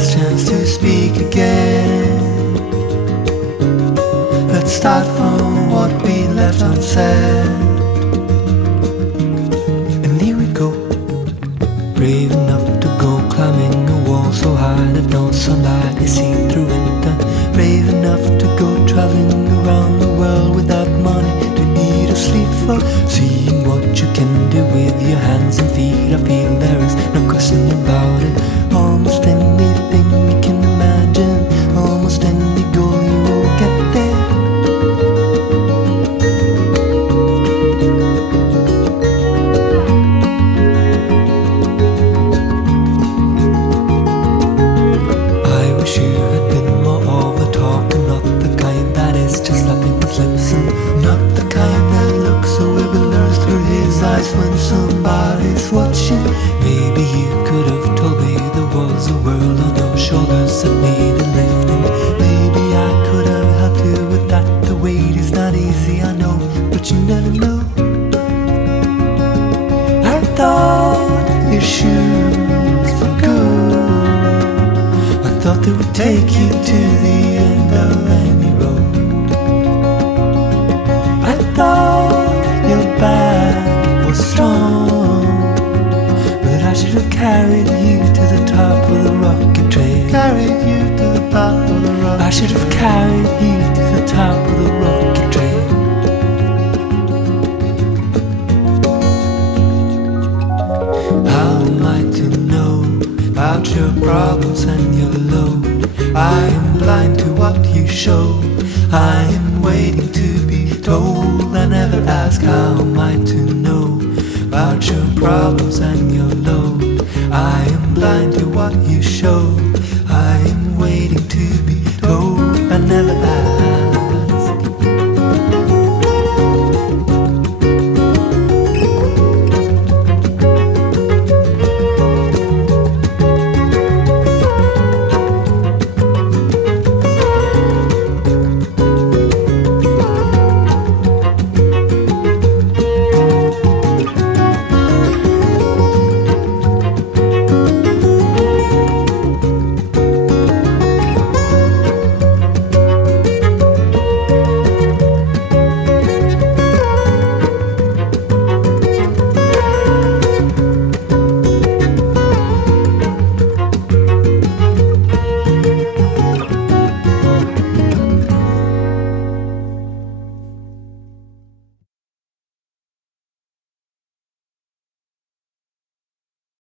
last chance to speak again. Let's start from what we left unsaid. And here we go, brave enough to go climbing a wall so high that no sunlight is seen through winter. Brave enough to go traveling around the world without money to eat or sleep for. Seeing what you can do with your hands and feet, I feel there is no question about it. Almost anything you can imagine, almost any goal you will get there. I wish you had been more of a talker, not the kind that is just slapping his lips, and not the kind that looks so bewildered through his eyes when somebody's watching. Maybe you could have told me there was a world on your shoulders that needed lifting. Maybe I could have helped you with that. The weight is not easy, I know, but you never know. I thought your shoes were good. I thought they would take you to the end of any road. I thought your back was strong, but I should have carried you to the top of the rocket train. Carried you to the top of the rocket. I should have carried you to the top of the rocket train. How am I to know about your problems and your load? I am blind to what you show. I am waiting to be told. I never ask, how am I to know about your problems and your load? I am blind to what you show.